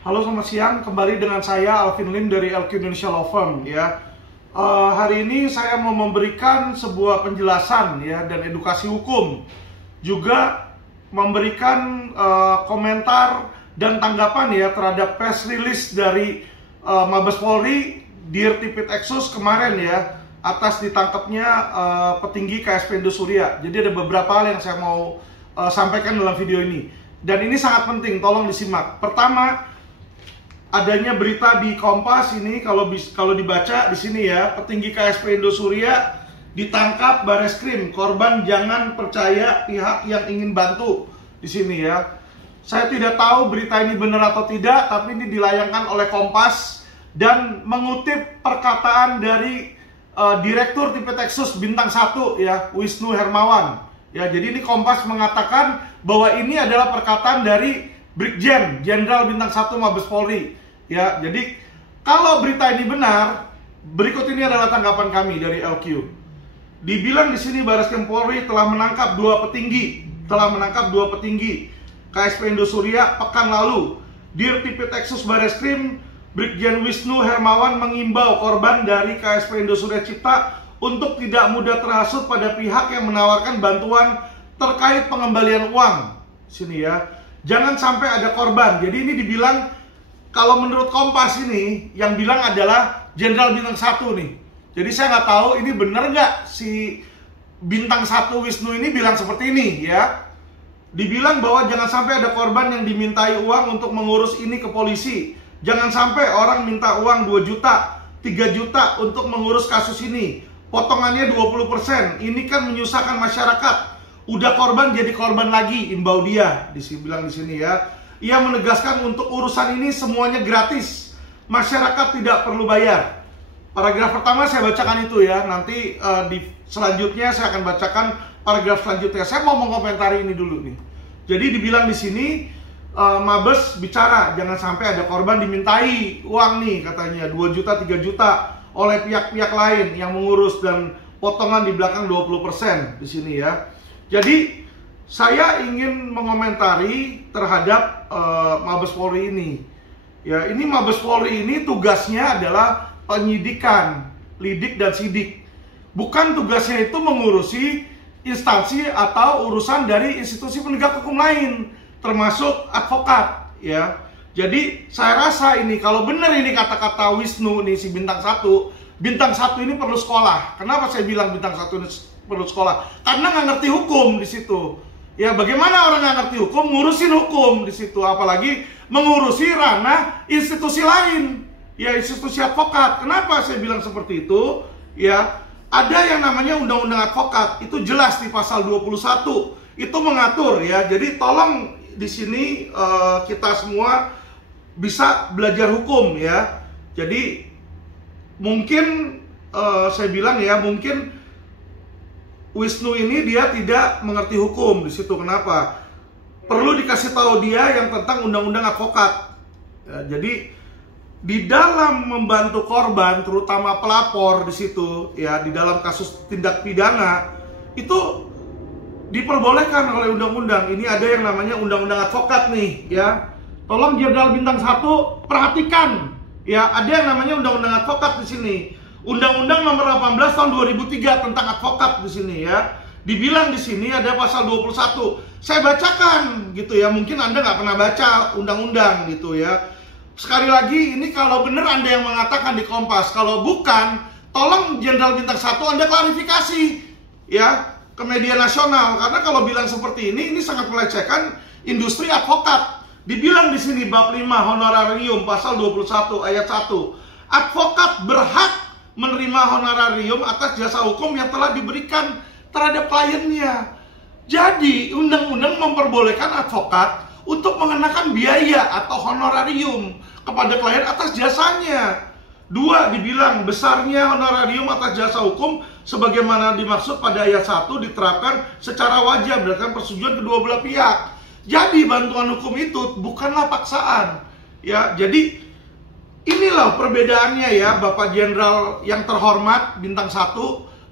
Halo, selamat siang. Kembali dengan saya Alvin Lim dari LQ Indonesia Law Firm ya. Hari ini saya mau memberikan sebuah penjelasan ya dan edukasi hukum. Juga memberikan komentar dan tanggapan ya terhadap press release dari Mabes Polri Dirtipidexus kemarin ya atas ditangkapnya petinggi KSP Indosuria. Jadi ada beberapa hal yang saya mau sampaikan dalam video ini. Dan ini sangat penting, tolong disimak. Pertama, adanya berita di Kompas ini kalau dibaca di sini ya, petinggi KSP Indosuria ditangkap Bareskrim, korban jangan percaya pihak yang ingin bantu di sini ya. Saya tidak tahu berita ini benar atau tidak, tapi ini dilayangkan oleh Kompas dan mengutip perkataan dari Direktur Tipidexus Bintang 1 ya, Wisnu Hermawan. Ya, jadi ini Kompas mengatakan bahwa ini adalah perkataan dari Brigjen Jenderal Bintang 1 Mabes Polri. Ya, jadi kalau berita ini benar, berikut ini adalah tanggapan kami dari LQ. Dibilang di sini Bareskrim Polri telah menangkap dua petinggi KSP Indosuria pekan lalu. Dirtipidexus Bareskrim Brigjen Wisnu Hermawan mengimbau korban dari KSP Indosuria Cipta untuk tidak mudah terhasut pada pihak yang menawarkan bantuan terkait pengembalian uang. Sini ya, jangan sampai ada korban. Jadi ini dibilang, kalau menurut Kompas ini yang bilang adalah Jenderal Bintang 1 nih. Jadi saya nggak tahu ini benar nggak si Bintang 1 Wisnu ini bilang seperti ini ya. Dibilang bahwa jangan sampai ada korban yang dimintai uang untuk mengurus ini ke polisi. Jangan sampai orang minta uang 2 juta, 3 juta untuk mengurus kasus ini. Potongannya 20%. Ini kan menyusahkan masyarakat. Udah korban jadi korban lagi, imbau dia. Bilang di sini ya. Ia menegaskan untuk urusan ini semuanya gratis. Masyarakat tidak perlu bayar. Paragraf pertama saya bacakan itu ya. Nanti di selanjutnya saya akan bacakan paragraf selanjutnya. Saya mau mengomentari ini dulu nih. Jadi dibilang di sini Mabes bicara jangan sampai ada korban dimintai uang nih katanya 2 juta 3 juta oleh pihak-pihak lain yang mengurus dan potongan di belakang 20% di sini ya. Jadi saya ingin mengomentari terhadap Mabes Polri ini. Ya, ini Mabes Polri ini tugasnya adalah penyidikan, lidik dan sidik. Bukan tugasnya itu mengurusi instansi atau urusan dari institusi penegak hukum lain, termasuk advokat, ya. Jadi saya rasa ini kalau benar ini kata-kata Wisnu nih si Bintang 1 ini perlu sekolah. Kenapa saya bilang Bintang 1 ini perlu sekolah? Karena nggak ngerti hukum di situ. Ya, bagaimana orang nggak ngerti hukum ngurusin hukum di situ, apalagi mengurusi ranah institusi lain, ya institusi advokat. Kenapa saya bilang seperti itu? Ya, ada yang namanya undang-undang advokat, itu jelas di pasal 21 itu mengatur ya. Jadi tolong di sini kita semua bisa belajar hukum ya. Jadi mungkin saya bilang ya, mungkin Wisnu ini dia tidak mengerti hukum di situ. Kenapa? Perlu dikasih tahu dia yang tentang undang-undang advokat. Ya, jadi di dalam membantu korban, terutama pelapor di situ, ya di dalam kasus tindak pidana itu diperbolehkan oleh undang-undang. Ini ada yang namanya undang-undang advokat nih, ya. Tolong Jenderal Bintang 1 perhatikan, ya ada yang namanya undang-undang advokat di sini. Undang-Undang Nomor 18 Tahun 2003 tentang advokat di sini ya. Dibilang di sini ada pasal 21. Saya bacakan gitu ya. Mungkin Anda nggak pernah baca undang-undang gitu ya. Sekali lagi ini kalau benar Anda yang mengatakan di Kompas, kalau bukan, tolong Jenderal Bintang 1 Anda klarifikasi ya ke media nasional. Karena kalau bilang seperti ini sangat melecehkan industri advokat. Dibilang di sini bab 5 honorarium pasal 21 ayat 1. Advokat berhak menerima honorarium atas jasa hukum yang telah diberikan terhadap kliennya. Jadi undang-undang memperbolehkan advokat untuk mengenakan biaya atau honorarium kepada klien atas jasanya. 2, dibilang besarnya honorarium atas jasa hukum sebagaimana dimaksud pada ayat 1 diterapkan secara wajar berdasarkan persetujuan kedua belah pihak. Jadi bantuan hukum itu bukanlah paksaan. Ya, jadi inilah perbedaannya ya Bapak Jenderal yang terhormat Bintang 1.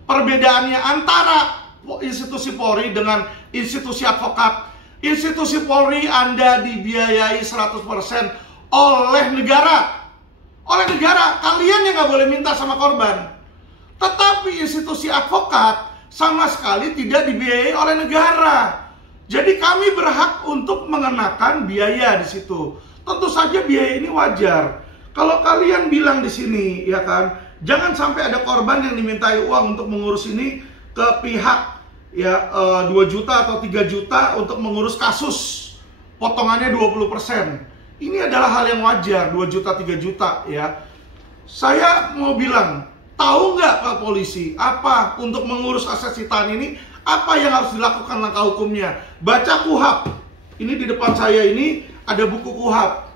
Perbedaannya antara institusi Polri dengan institusi advokat. Institusi Polri Anda dibiayai 100% oleh negara. Oleh negara, kalian yang nggak boleh minta sama korban. Tetapi institusi advokat sama sekali tidak dibiayai oleh negara. Jadi kami berhak untuk mengenakan biaya di situ. Tentu saja biaya ini wajar. Kalau kalian bilang di sini, ya kan, jangan sampai ada korban yang dimintai uang untuk mengurus ini ke pihak ya 2 juta atau 3 juta untuk mengurus kasus. Potongannya 20%. Ini adalah hal yang wajar, 2 juta, 3 juta ya. Saya mau bilang, tahu nggak Pak Polisi, apa untuk mengurus aset sitaan ini, apa yang harus dilakukan langkah hukumnya? Baca KUHAP. Ini di depan saya ini ada buku KUHAP.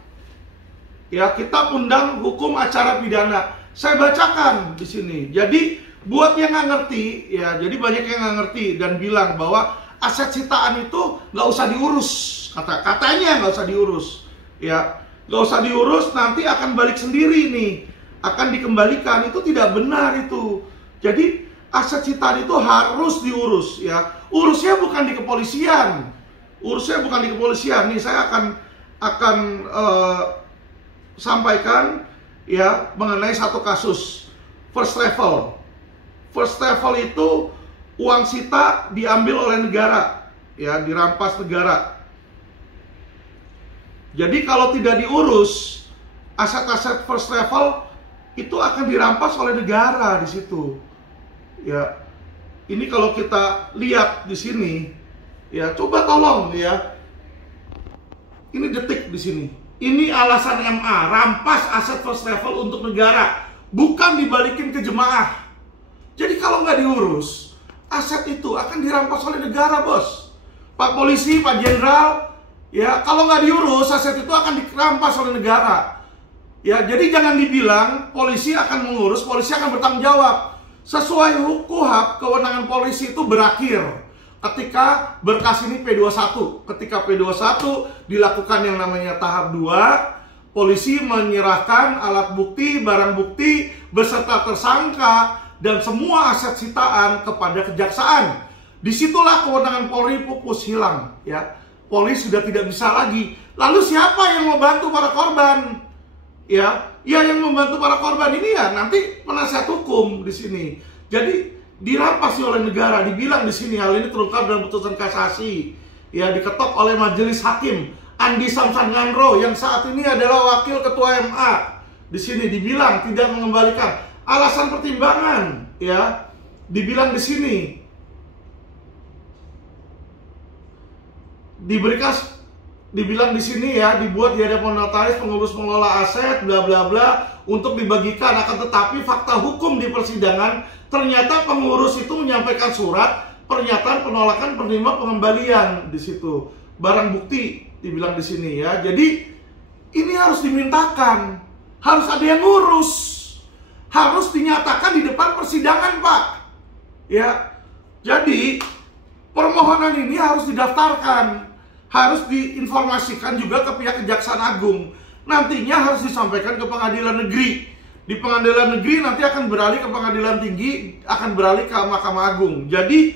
Ya, Kitab Undang Hukum Acara Pidana. Saya bacakan di sini. Jadi, buat yang nggak ngerti, ya, jadi banyak yang nggak ngerti dan bilang bahwa aset sitaan itu nggak usah diurus. Katanya nggak usah diurus. Ya, nggak usah diurus, nanti akan balik sendiri nih, akan dikembalikan. Itu tidak benar itu. Jadi aset sitaan itu harus diurus ya. Urusnya bukan di kepolisian. Urusnya bukan di kepolisian. Nih saya akan sampaikan ya mengenai satu kasus first travel. First travel itu uang sita diambil oleh negara, ya, dirampas negara. Jadi kalau tidak diurus, aset-aset first travel itu akan dirampas oleh negara di situ. Ya, ini kalau kita lihat di sini, ya, coba tolong ya. Ini detik di sini. Ini alasan MA, rampas aset first travel untuk negara, bukan dibalikin ke jemaah. Jadi kalau nggak diurus, aset itu akan dirampas oleh negara, bos. Pak Polisi, Pak Jenderal. Ya, kalau nggak diurus, aset itu akan dirampas oleh negara. Ya, jadi jangan dibilang polisi akan mengurus, polisi akan bertanggung jawab. Sesuai KUHAP, kewenangan polisi itu berakhir ketika berkas ini P21. Ketika P21 dilakukan yang namanya tahap 2, polisi menyerahkan alat bukti, barang bukti, beserta tersangka, dan semua aset sitaan kepada kejaksaan. Disitulah kewenangan Polri pupus hilang, ya. Polri sudah tidak bisa lagi. Lalu siapa yang membantu para korban? Ya, yang membantu para korban ini ya nanti penasihat hukum di sini. Jadi dirampas oleh negara. Dibilang di sini hal ini terungkap dalam putusan kasasi. Ya, diketok oleh Majelis Hakim Andi Samsangandro yang saat ini adalah Wakil Ketua MA. Di sini dibilang tidak mengembalikan. Alasan pertimbangan, ya, dibilang di sini. Dibilang di sini ya, dibuat di hadapan notaris pengurus pengelola aset bla bla bla untuk dibagikan, akan tetapi fakta hukum di persidangan ternyata pengurus itu menyampaikan surat pernyataan penolakan penerima pengembalian di situ. Barang bukti dibilang di sini ya. Jadi ini harus dimintakan, harus ada yang ngurus, harus dinyatakan di depan persidangan, Pak. Ya. Jadi permohonan ini harus didaftarkan, harus diinformasikan juga ke pihak Kejaksaan Agung. Nantinya harus disampaikan ke pengadilan negeri. Di pengadilan negeri nanti akan beralih ke pengadilan tinggi, akan beralih ke Mahkamah Agung. Jadi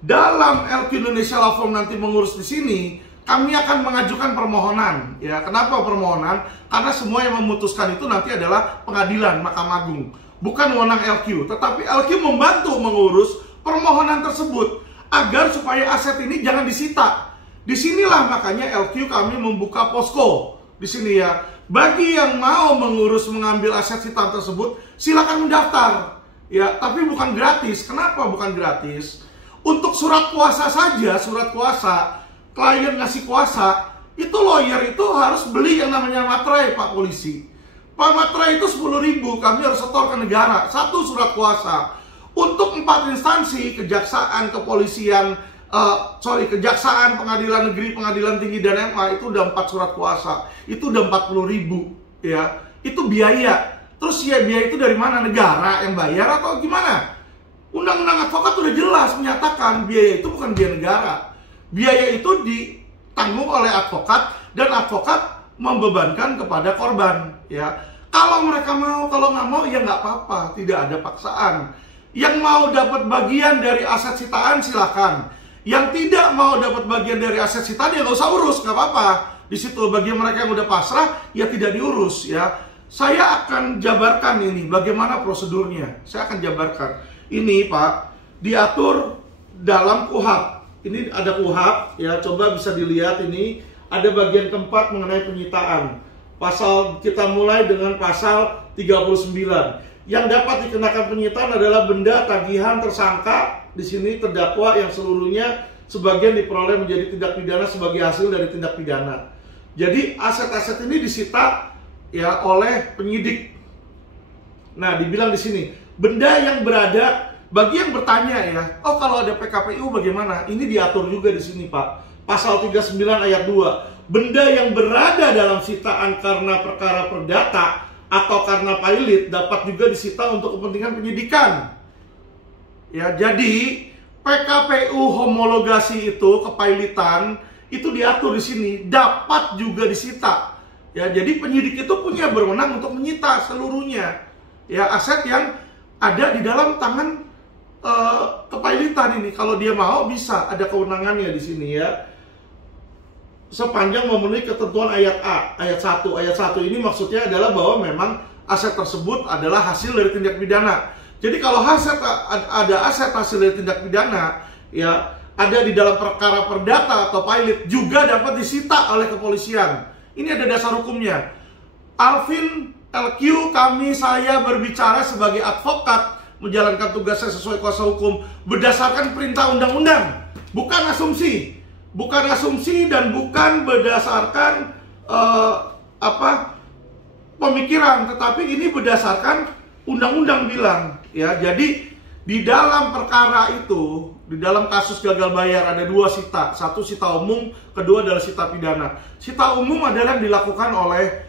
dalam LQ Indonesia Law Firm nanti mengurus di sini, kami akan mengajukan permohonan. Ya, kenapa permohonan? Karena semua yang memutuskan itu nanti adalah pengadilan Mahkamah Agung, bukan wewenang LQ. Tetapi LQ membantu mengurus permohonan tersebut agar supaya aset ini jangan disita. Disinilah makanya LQ kami membuka posko di sini ya. Bagi yang mau mengurus mengambil aset sitaan tersebut, silakan mendaftar. Ya, tapi bukan gratis. Kenapa bukan gratis? Untuk surat kuasa saja, surat kuasa, klien ngasih kuasa, itu lawyer itu harus beli yang namanya materai, Pak Polisi. Pak, materai itu 10.000, kami harus setor ke negara. Satu surat kuasa. Untuk 4 instansi, kejaksaan, kepolisian, kejaksaan, pengadilan negeri, pengadilan tinggi, dan MA, itu udah 4 surat kuasa. Itu udah 40.000, ya. Itu biaya. Terus ya biaya itu dari mana? Negara yang bayar atau gimana? Undang-undang advokat sudah jelas menyatakan biaya itu bukan biaya negara. Biaya itu ditanggung oleh advokat dan advokat membebankan kepada korban, ya. Kalau mereka mau, kalau nggak mau ya nggak apa-apa, tidak ada paksaan. Yang mau dapat bagian dari aset sitaan silakan. Yang tidak mau dapat bagian dari aset sitaan ya nggak usah urus, nggak apa-apa. Di situ bagi mereka yang udah pasrah, ya tidak diurus ya. Saya akan jabarkan ini bagaimana prosedurnya. Saya akan jabarkan. Ini Pak, diatur dalam KUHP. Ini ada KUHP ya, coba bisa dilihat ini ada bagian keempat mengenai penyitaan. Pasal kita mulai dengan pasal 39. Yang dapat dikenakan penyitaan adalah benda, tagihan, tersangka, di sini terdakwa yang seluruhnya sebagian diperoleh menjadi tindak pidana sebagai hasil dari tindak pidana. Jadi aset-aset ini disita ya oleh penyidik. Nah, dibilang di sini benda yang berada, bagi yang bertanya ya, oh kalau ada PKPU bagaimana? Ini diatur juga di sini Pak. Pasal 39 ayat 2. Benda yang berada dalam sitaan karena perkara perdata atau karena pilot dapat juga disita untuk kepentingan penyidikan. Ya, jadi PKPU homologasi itu kepailitan itu diatur di sini, dapat juga disita. Ya, jadi penyidik itu punya berwenang untuk menyita seluruhnya ya aset yang ada di dalam tangan kepailitan ini. Kalau dia mau bisa ada kewenangannya di sini ya. Sepanjang memenuhi ketentuan ayat A, ayat 1. Ayat 1 ini maksudnya adalah bahwa memang aset tersebut adalah hasil dari tindak pidana. Jadi kalau ada aset hasil dari tindak pidana ya ada di dalam perkara perdata atau pilot juga dapat disita oleh kepolisian. Ini ada dasar hukumnya. Alvin LQ, saya berbicara sebagai advokat menjalankan tugasnya sesuai kuasa hukum berdasarkan perintah undang-undang, bukan asumsi. Bukan asumsi dan bukan berdasarkan pemikiran, tetapi ini berdasarkan undang-undang bilang ya. Jadi di dalam perkara itu, di dalam kasus gagal bayar ada dua sita, satu sita umum, kedua adalah sita pidana. Sita umum adalah yang dilakukan oleh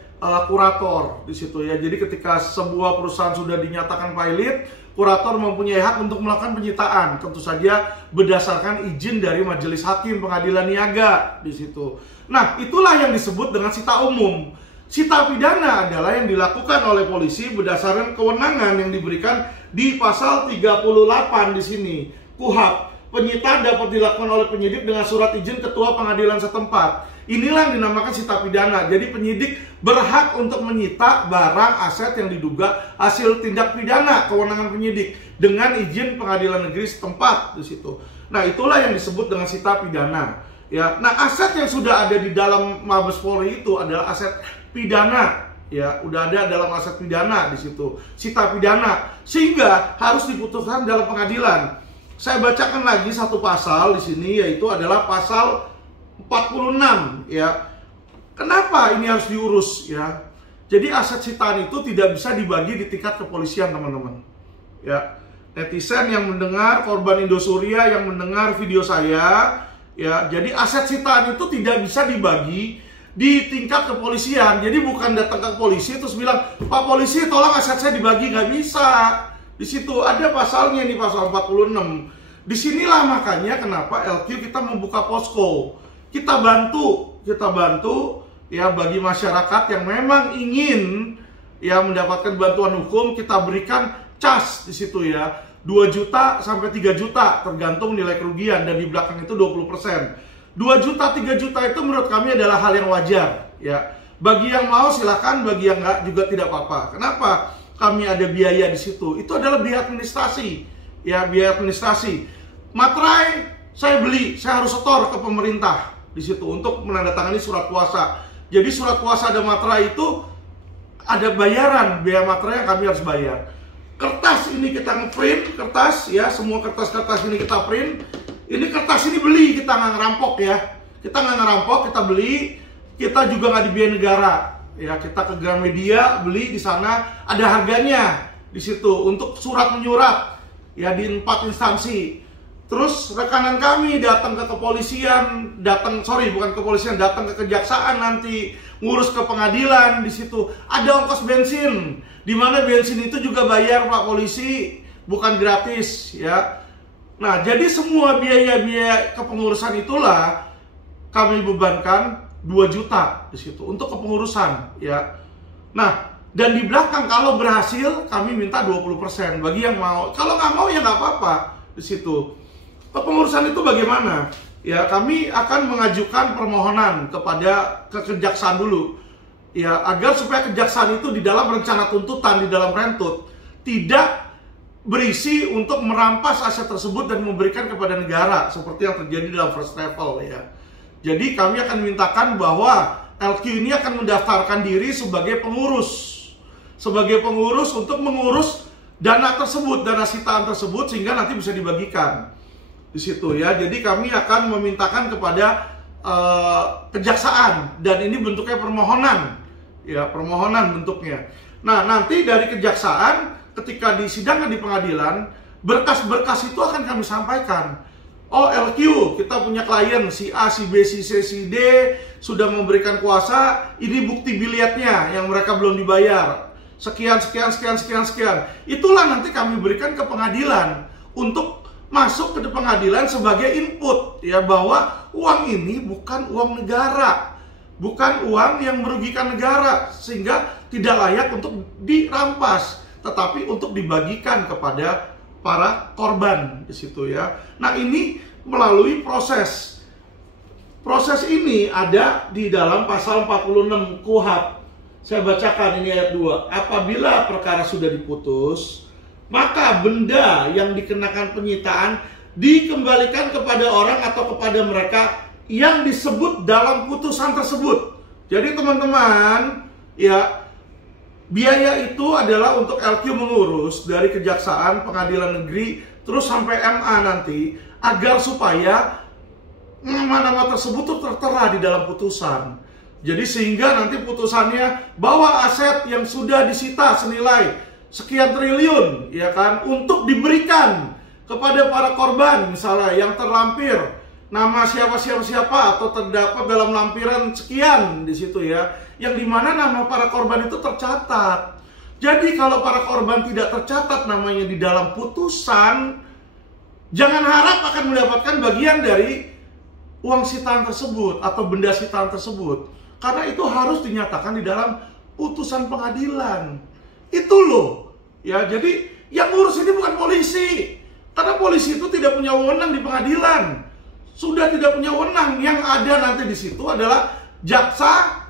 kurator di situ ya. Jadi ketika sebuah perusahaan sudah dinyatakan pilot, kurator mempunyai hak untuk melakukan penyitaan, tentu saja berdasarkan izin dari majelis hakim pengadilan niaga di situ. Nah, itulah yang disebut dengan sita umum. Sita pidana adalah yang dilakukan oleh polisi berdasarkan kewenangan yang diberikan di pasal 38 di sini. KUHP. Penyitaan dapat dilakukan oleh penyidik dengan surat izin ketua pengadilan setempat. Inilah yang dinamakan sita pidana. Jadi penyidik berhak untuk menyita barang aset yang diduga hasil tindak pidana kewenangan penyidik dengan izin pengadilan negeri setempat di situ. Nah, itulah yang disebut dengan sita pidana. Ya, nah aset yang sudah ada di dalam Mabes Polri itu adalah aset pidana. Ya, udah ada dalam aset pidana di situ. Sita pidana sehingga harus diputuskan dalam pengadilan. Saya bacakan lagi satu pasal di sini yaitu adalah pasal 46 ya. Kenapa ini harus diurus ya? Jadi aset sitaan itu tidak bisa dibagi di tingkat kepolisian, teman-teman. Ya. Netizen yang mendengar, korban Indosuria yang mendengar video saya, ya. Jadi aset sitaan itu tidak bisa dibagi di tingkat kepolisian. Jadi bukan datang ke polisi terus bilang, "Pak polisi, tolong aset saya dibagi." Nggak bisa. Di situ ada pasalnya nih, pasal 46. Disinilah makanya kenapa LQ kita membuka posko. Kita bantu ya bagi masyarakat yang memang ingin ya mendapatkan bantuan hukum, kita berikan cas di situ ya. 2 juta sampai 3 juta tergantung nilai kerugian, dan di belakang itu 20%. 2 juta 3 juta itu menurut kami adalah hal yang wajar ya. Bagi yang mau silakan, bagi yang enggak juga tidak apa-apa. Kenapa? Kami ada biaya di situ. Itu adalah biaya administrasi. Ya, biaya administrasi. Materai saya beli, saya harus setor ke pemerintah di situ untuk menandatangani surat kuasa. Jadi surat kuasa dan materai itu ada bayaran, biaya materai yang kami harus bayar. Kertas ini kita nge-print, kertas ya, semua kertas-kertas ini kita print. Ini kertas ini beli, kita nggak ngerampok ya. Kita nggak ngerampok, kita beli. Kita juga nggak dibiayai negara. Ya, kita ke Gramedia beli di sana, ada harganya di situ untuk surat menyurat ya di 4 instansi. Terus rekanan kami datang ke kepolisian, datang ke kejaksaan nanti ngurus ke pengadilan di situ. Ada ongkos bensin, di mana bensin itu juga bayar Pak polisi, bukan gratis ya. Nah, jadi semua biaya-biaya kepengurusan itulah kami bebankan 2 juta di situ untuk kepengurusan ya. Nah, dan di belakang kalau berhasil kami minta 20% bagi yang mau. Kalau nggak mau ya nggak apa-apa di situ. Kepengurusan itu bagaimana? ya kami akan mengajukan permohonan kepada kejaksaan dulu, ya agar supaya kejaksaan itu di dalam rencana tuntutan, di dalam rentut tidak berisi untuk merampas aset tersebut dan memberikan kepada negara seperti yang terjadi dalam first travel ya. Jadi kami akan mintakan bahwa LQ ini akan mendaftarkan diri sebagai pengurus untuk mengurus dana tersebut, dana sitaan tersebut, sehingga nanti bisa dibagikan di situ ya. Jadi kami akan memintakan kepada kejaksaan, dan ini bentuknya permohonan ya, permohonan bentuknya. Nah, nanti dari kejaksaan ketika disidangkan di pengadilan, berkas-berkas itu akan kami sampaikan. Oh, LQ, kita punya klien si A, si B, si C, si D sudah memberikan kuasa, ini bukti bilietnya yang mereka belum dibayar. Sekian. Itulah nanti kami berikan ke pengadilan untuk masuk ke pengadilan sebagai input ya, bahwa uang ini bukan uang negara, bukan uang yang merugikan negara sehingga tidak layak untuk dirampas, tetapi untuk dibagikan kepada para korban di situ ya. Nah, ini melalui proses ini ada di dalam pasal 46 KUHP. Saya bacakan ini ayat 2. Apabila perkara sudah diputus, maka benda yang dikenakan penyitaan dikembalikan kepada orang atau kepada mereka yang disebut dalam putusan tersebut. Jadi teman-teman ya, biaya itu adalah untuk LQ mengurus dari kejaksaan, pengadilan negeri, terus sampai MA nanti, agar supaya nama-nama tersebut tuh tertera di dalam putusan. Jadi sehingga nanti putusannya bahwa aset yang sudah disita senilai sekian triliun, ya kan, untuk diberikan kepada para korban, misalnya yang terlampir nama siapa atau terdapat dalam lampiran sekian di situ ya, yang dimana nama para korban itu tercatat. Jadi kalau para korban tidak tercatat namanya di dalam putusan, jangan harap akan mendapatkan bagian dari uang sitaan tersebut atau benda sitaan tersebut, karena itu harus dinyatakan di dalam putusan pengadilan. Itu loh ya. Jadi yang ngurus ini bukan polisi, karena polisi itu tidak punya wewenang di pengadilan, sudah tidak punya wewenang. Yang ada nanti di situ adalah jaksa,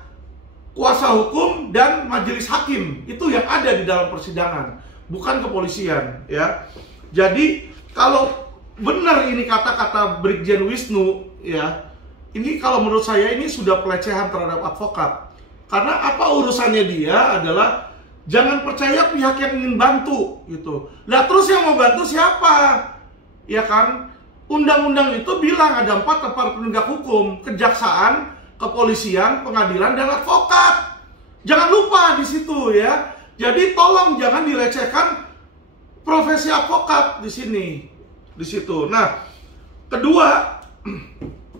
kuasa hukum, dan majelis hakim. Itu yang ada di dalam persidangan, bukan kepolisian ya. Jadi kalau benar ini kata-kata Brigjen Wisnu ya, ini kalau menurut saya ini sudah pelecehan terhadap advokat. Karena apa urusannya dia adalah jangan percaya pihak yang ingin bantu gitu. Lah terus yang mau bantu siapa? Ya kan? Undang-undang itu bilang ada 4 aparat penegak hukum: kejaksaan, kepolisian, pengadilan, dan advokat. Jangan lupa di situ ya. Jadi tolong jangan dilecehkan profesi advokat di sini, di situ. Nah, kedua,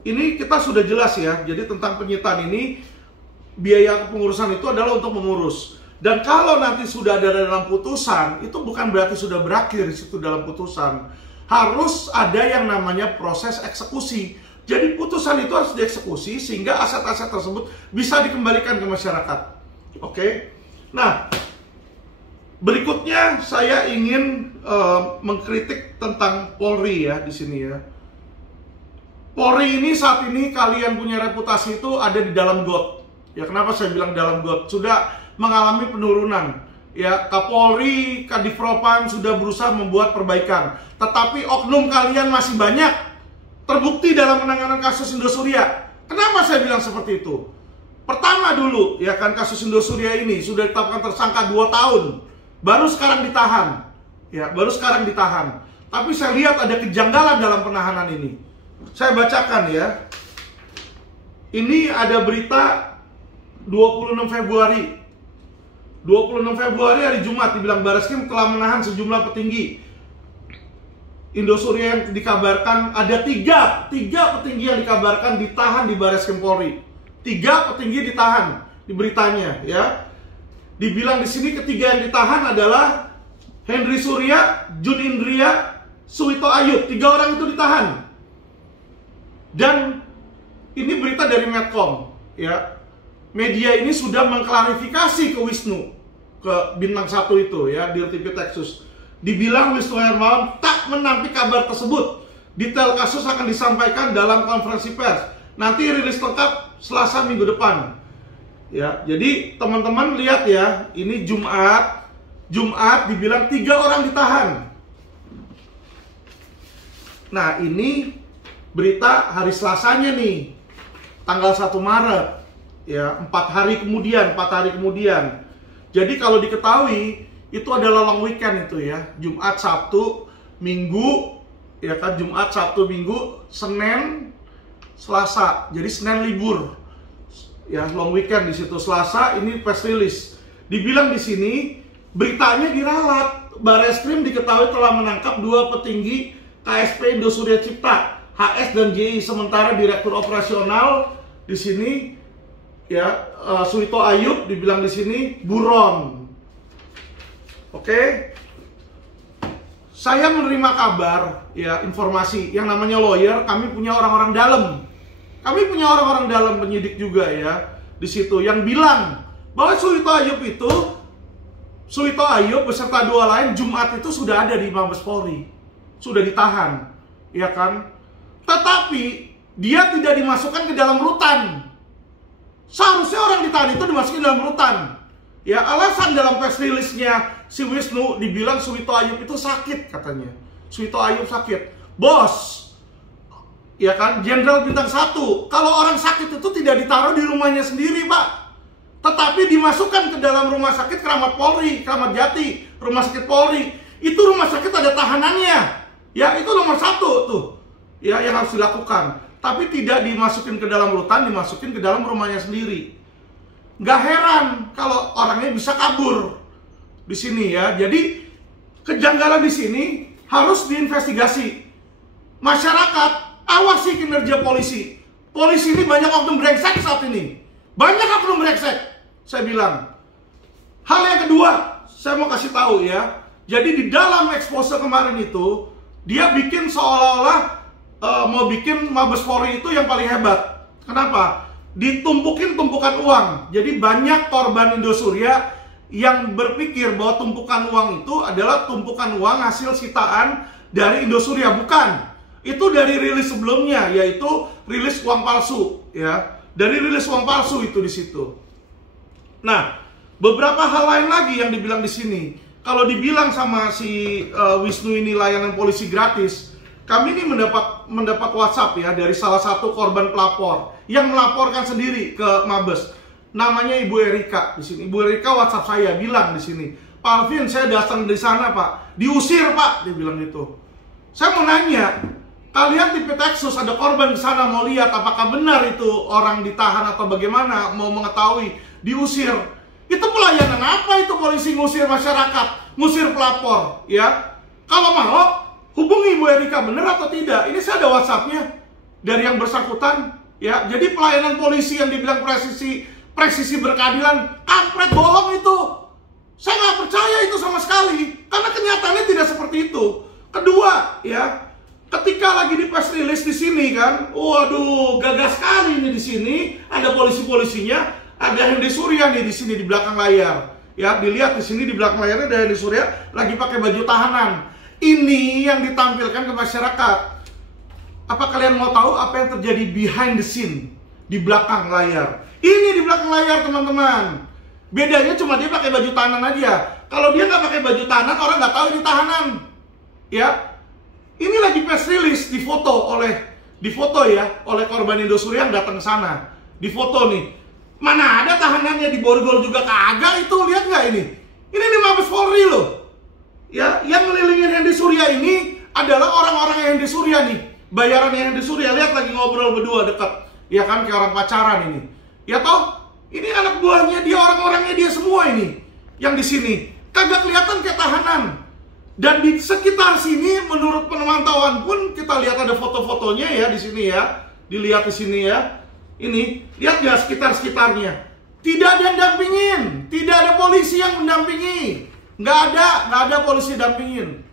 ini kita sudah jelas ya. Jadi tentang penyitaan ini, biaya pengurusan itu adalah untuk mengurus. Dan kalau nanti sudah ada dalam putusan, itu bukan berarti sudah berakhir di situ dalam putusan. Harus ada yang namanya proses eksekusi. Jadi putusan itu harus dieksekusi sehingga aset-aset tersebut bisa dikembalikan ke masyarakat. Oke. Nah, berikutnya saya ingin mengkritik tentang Polri ya di sini ya. Polri ini saat ini kalian punya reputasi itu ada di dalam got. Ya, kenapa saya bilang dalam got? Sudah mengalami penurunan. Ya, Kapolri, Kadifropam sudah berusaha membuat perbaikan, tetapi oknum kalian masih banyak terbukti dalam penanganan kasus Indosuria. Kenapa saya bilang seperti itu? Pertama dulu, ya kan, kasus Indosuria ini sudah ditetapkan tersangka 2 tahun, baru sekarang ditahan. Ya, baru sekarang ditahan. Tapi saya lihat ada kejanggalan dalam penahanan ini. Saya bacakan ya. Ini ada berita 26 Februari. 26 Februari hari Jumat dibilang Bareskrim telah menahan sejumlah petinggi Indosuria yang dikabarkan ada 3 petinggi yang dikabarkan ditahan di Bareskrim Polri. 3 petinggi ditahan di beritanya ya. Dibilang di sini ketiga yang ditahan adalah Henry Surya, Jun Indria, Suwito Ayub. 3 orang itu ditahan. Dan ini berita dari Medcom ya. Media ini sudah mengklarifikasi ke Wisnu, ke Bintang 1 itu ya, di TV Texas. Dibilang Wisnu Hermawan tak menampik kabar tersebut Detail kasus akan disampaikan dalam konferensi pers. Nanti rilis lengkap Selasa minggu depan. Ya, jadi teman-teman lihat ya, ini Jumat dibilang 3 orang ditahan. Nah, ini berita hari Selasanya nih, tanggal 1 Maret. Ya, 4 hari kemudian. Jadi kalau diketahui itu adalah long weekend itu ya, Jumat, Sabtu, Minggu, ya kan, Jumat, Sabtu, Minggu, Senin, Selasa. Jadi Senin libur. Ya, long weekend di situ. Selasa ini press release. Dibilang di sini beritanya diralat. Bareskrim diketahui telah menangkap 2 petinggi KSP Indosuria Cipta, HS dan JI. Sementara Direktur Operasional di sini ya, Suito Ayub dibilang di sini buron. Oke. Saya menerima kabar ya, informasi yang namanya lawyer, kami punya orang-orang dalam. Kami punya orang-orang dalam penyidik juga ya di situ yang bilang bahwa Suito Ayub beserta 2 lain Jumat itu sudah ada di Mabes Polri. Sudah ditahan, ya kan? Tetapi dia tidak dimasukkan ke dalam rutan. Seharusnya orang ditahan itu dimasukin dalam rutan. Ya, alasan dalam press release-nya si Wisnu dibilang Suito Ayub itu sakit katanya. Suito Ayub sakit. Bos, ya kan, Jenderal Bintang 1. Kalau orang sakit itu tidak ditaruh di rumahnya sendiri, Pak. Tetapi dimasukkan ke dalam rumah sakit Kramat Polri, Kramat Jati, rumah sakit Polri. Itu rumah sakit ada tahanannya. Ya, itu nomor 1 tuh. Ya, yang harus dilakukan. Tapi tidak dimasukin ke dalam rutan, dimasukin ke dalam rumahnya sendiri. Nggak heran kalau orangnya bisa kabur di sini ya. Jadi kejanggalan di sini harus diinvestigasi. Masyarakat, awasi kinerja polisi. Polisi ini banyak oknum brengsek saat ini. Banyak oknum brengsek, saya bilang. Hal yang kedua, saya mau kasih tahu ya. Jadi di dalam expose kemarin itu, dia bikin seolah-olah mau bikin Mabes Polri itu yang paling hebat. Kenapa? Ditumpukin tumpukan uang. Jadi banyak korban Indosuria yang berpikir bahwa tumpukan uang itu adalah tumpukan uang hasil sitaan dari Indosuria. Bukan. Itu dari rilis sebelumnya, yaitu rilis uang palsu, ya. Dari rilis uang palsu itu di situ. Nah, beberapa hal lain lagi yang dibilang di sini. Kalau dibilang sama si Wisnu ini layanan polisi gratis, kami ini mendapat WhatsApp ya dari salah satu korban pelapor yang melaporkan sendiri ke Mabes. Namanya Ibu Erika di sini. Ibu Erika WhatsApp saya bilang di sini, "Pak Alvin, saya datang di sana, Pak. Diusir, Pak." Dia bilang gitu. Saya mau nanya, kalian di Texas ada korban di sana, mau lihat apakah benar itu orang ditahan atau bagaimana, mau mengetahui diusir. Itu pelayanan apa itu polisi ngusir masyarakat, ngusir pelapor, ya? Kalau mau hubungi Ibu Erika benar atau tidak. Ini saya ada WhatsApp-nya dari yang bersangkutan, ya. Jadi pelayanan polisi yang dibilang presisi berkeadilan, kampret, bohong itu. Saya nggak percaya itu sama sekali, karena kenyataannya tidak seperti itu. Kedua, ya, ketika lagi di press release di sini kan, waduh, gagah sekali ini di sini. Ada polisi-polisinya, ada Hendy Surya nih di sini di belakang layar. Ya, dilihat di sini di belakang layarnya ada Hendy Surya lagi pakai baju tahanan. Ini yang ditampilkan ke masyarakat. Apa kalian mau tahu apa yang terjadi behind the scene di belakang layar? Ini di belakang layar, teman-teman. Bedanya cuma dia pakai baju tahanan aja. Kalau dia nggak pakai baju tahanan, orang nggak tahu ini tahanan. Ya, ini lagi press release difoto ya oleh korban Indosuria yang datang ke sana. Difoto nih. Mana ada tahanannya, di borgol juga kagak itu, lihat nggak ini? Ini di Mabes Polri loh. Ya, yang ngelilingin Hendy Surya ini adalah orang-orang Hendy Surya nih. Bayarannya Hendy Surya, lihat lagi ngobrol berdua dekat. Ya kan, kayak orang pacaran ini. Ya toh, ini anak buahnya dia, orang-orangnya dia semua ini. Yang di sini kagak kelihatan kayak tahanan. Dan di sekitar sini menurut pemantauan pun kita lihat ada foto-fotonya ya di sini ya. Dilihat di sini ya. Ini, lihat ya sekitar-sekitarnya. Tidak ada yang dampingin, tidak ada polisi yang mendampingi. Nggak ada polisi dampingin.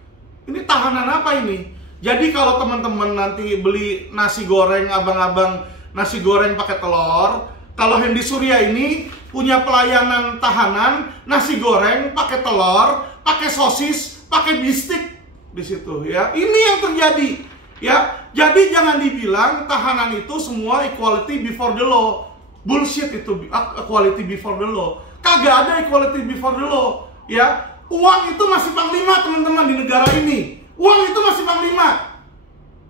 Ini tahanan apa ini? Jadi kalau teman-teman nanti beli nasi goreng, abang-abang nasi goreng pakai telur, kalau Hendy Surya ini punya pelayanan tahanan, nasi goreng pakai telur, pakai sosis, pakai bistik di situ ya. Ini yang terjadi. Ya, jadi jangan dibilang tahanan itu semua equality before the law. Bullshit itu, equality before the law. Kagak ada equality before the law. Ya, uang itu masih panglima teman-teman di negara ini. Uang itu masih panglima.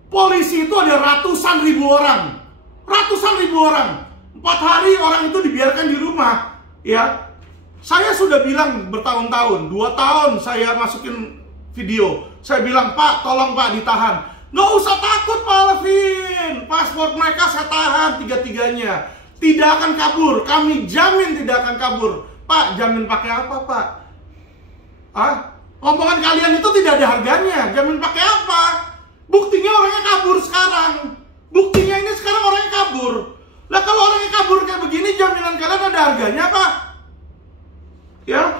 Polisi itu ada ratusan ribu orang. Ratusan ribu orang. 4 hari orang itu dibiarkan di rumah. Ya, saya sudah bilang bertahun-tahun, 2 tahun saya masukin video. Saya bilang, Pak, tolong Pak ditahan. Nggak usah takut Pak Alvin, paspor mereka saya tahan 3-3-nya. Tidak akan kabur, kami jamin tidak akan kabur. Pak, jamin pakai apa Pak? Omongan kalian itu tidak ada harganya. Jamin pakai apa? Buktinya orangnya kabur sekarang. Buktinya ini sekarang orangnya kabur. Lah kalau orangnya kabur kayak begini, jaminan kalian ada harganya Pak? Ya,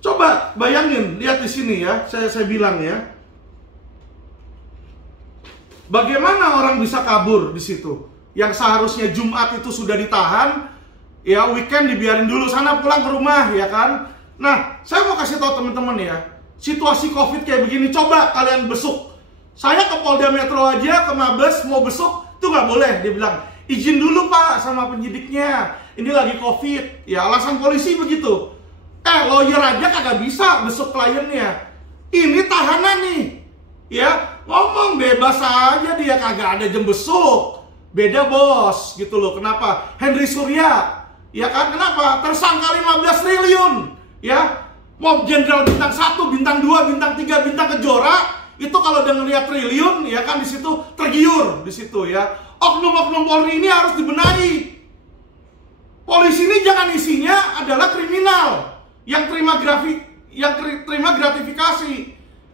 coba bayangin, lihat di sini ya. Saya bilang ya. Bagaimana orang bisa kabur di situ? Yang seharusnya Jumat itu sudah ditahan, ya weekend dibiarin dulu, sana pulang ke rumah, ya kan? Nah, saya mau kasih tahu teman-teman ya, situasi COVID kayak begini, coba kalian besuk. Saya ke Polda Metro aja, ke Mabes, mau besuk, itu nggak boleh. Dia bilang, izin dulu Pak sama penyidiknya, ini lagi COVID. Ya, alasan polisi begitu. Lawyer aja kagak bisa besuk kliennya. Ini tahanan nih, ya. Ngomong bebas aja, dia kagak ada jam besuk. Beda bos, gitu loh. Kenapa? Henry Surya, ya kan? Kenapa? Tersangka 15 triliun, ya. Mob Jenderal bintang 1, bintang 2, bintang 3, bintang Kejora, itu kalau udah ngeliat triliun, ya kan di situ tergiur di situ ya. Oknum-oknum Polri ini harus dibenahi. Polisi ini jangan isinya adalah kriminal yang terima gratifikasi.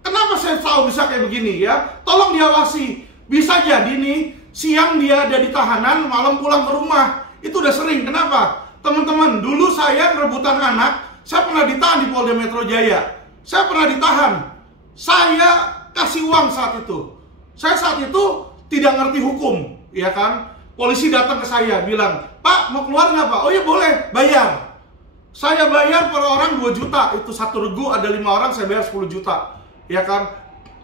Kenapa saya tahu bisa kayak begini ya? Tolong diawasi. Bisa jadi nih, siang dia ada di tahanan, malam pulang ke rumah. Itu udah sering. Kenapa? Teman-teman, dulu saya rebutan anak, saya pernah ditahan di Polda Metro Jaya. Saya pernah ditahan. Saya kasih uang saat itu. Saya saat itu tidak ngerti hukum, ya kan? Polisi datang ke saya, bilang, Pak, mau keluar nggak Pak? Oh ya boleh, bayar. Saya bayar per orang 2 juta. Itu satu regu, ada 5 orang, saya bayar 10 juta. Ya kan,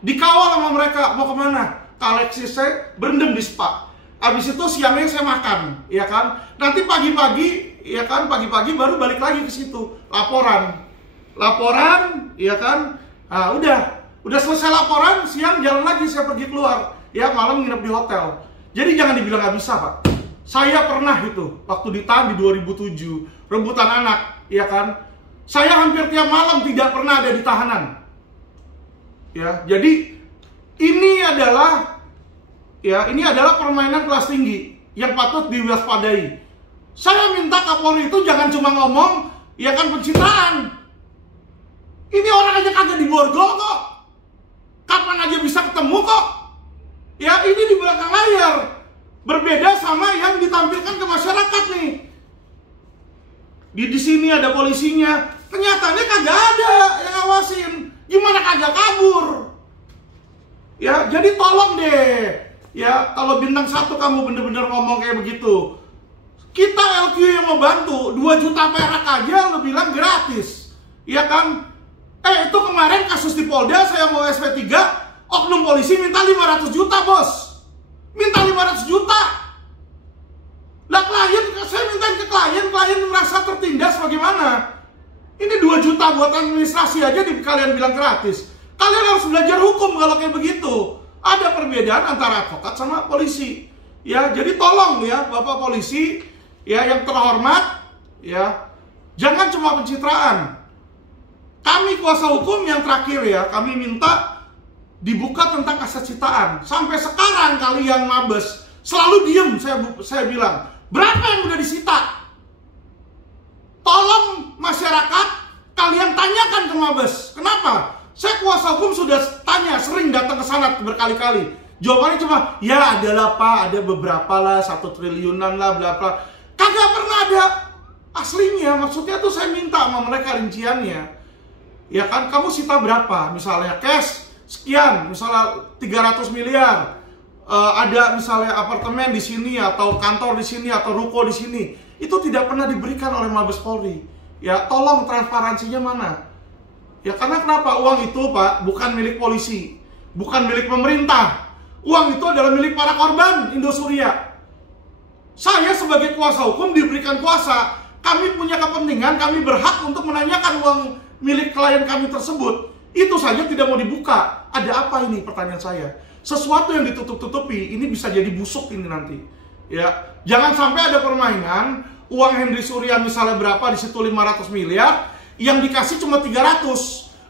dikawal sama mereka. Mau kemana? Ke Alexis, saya berendam di spa. Habis itu siangnya saya makan, ya kan. Nanti pagi-pagi, ya kan, pagi-pagi baru balik lagi ke situ. Laporan, ya kan. Nah, udah selesai laporan, siang jalan lagi, saya pergi keluar. Ya, malam nginep di hotel. Jadi jangan dibilang nggak bisa Pak. Saya pernah itu, waktu ditahan di 2007, rebutan anak, ya kan. Saya hampir tiap malam tidak pernah ada di tahanan. Ya, jadi ini adalah permainan kelas tinggi yang patut diwaspadai. Saya minta Kapolri itu jangan cuma ngomong, ya kan, pencitraan. Ini orang aja kagak diborgol kok. Kapan aja bisa ketemu kok. Ya, ini di belakang layar. Berbeda sama yang ditampilkan ke masyarakat nih. Di sini ada polisinya, kenyataannya kagak ada yang ngawasin. Gimana kagak kabur? Ya, jadi tolong deh. Ya, kalau bintang 1 kamu bener-bener ngomong kayak begitu. Kita LQ yang mau bantu, 2 juta perak aja lo bilang gratis. Ya kan? Itu kemarin kasus di Polda, saya mau SP3, oknum polisi minta 500 juta, bos. Minta 500 juta. Lah saya mintain ke klien merasa tertindas bagaimana? Ini 2 juta buat administrasi aja kalian bilang gratis. Kalian harus belajar hukum kalau kayak begitu. Ada perbedaan antara advokat sama polisi. Ya, jadi tolong ya Bapak polisi, ya yang terhormat, ya jangan cuma pencitraan. Kami kuasa hukum yang terakhir ya, kami minta dibuka tentang aset sitaan. Sampai sekarang kalian Mabes selalu diem, saya bilang. Berapa yang udah disita? Tolong masyarakat, kalian tanyakan ke Mabes. Kenapa? Saya kuasa hukum sudah tanya, sering datang ke sana berkali-kali. Jawabannya cuma, ya adalah Pak, ada beberapa lah, 1 triliunan lah, berapa. Kagak pernah ada aslinya. Maksudnya tuh saya minta sama mereka rinciannya. Ya kan, kamu sita berapa? Misalnya cash sekian, misalnya 300 miliar. Ada misalnya apartemen di sini atau kantor di sini atau ruko di sini. Itu tidak pernah diberikan oleh Mabes Polri. Ya, tolong transparansinya mana? Ya, karena kenapa? Uang itu, Pak, bukan milik polisi, bukan milik pemerintah. Uang itu adalah milik para korban Indosuria. Saya sebagai kuasa hukum diberikan kuasa, kami punya kepentingan, kami berhak untuk menanyakan uang milik klien kami tersebut. Itu saja tidak mau dibuka. Ada apa ini, pertanyaan saya? Sesuatu yang ditutup-tutupi, ini bisa jadi busuk ini nanti. Ya, jangan sampai ada permainan, uang Henry Surya misalnya berapa, di situ 500 miliar, yang dikasih cuma 300,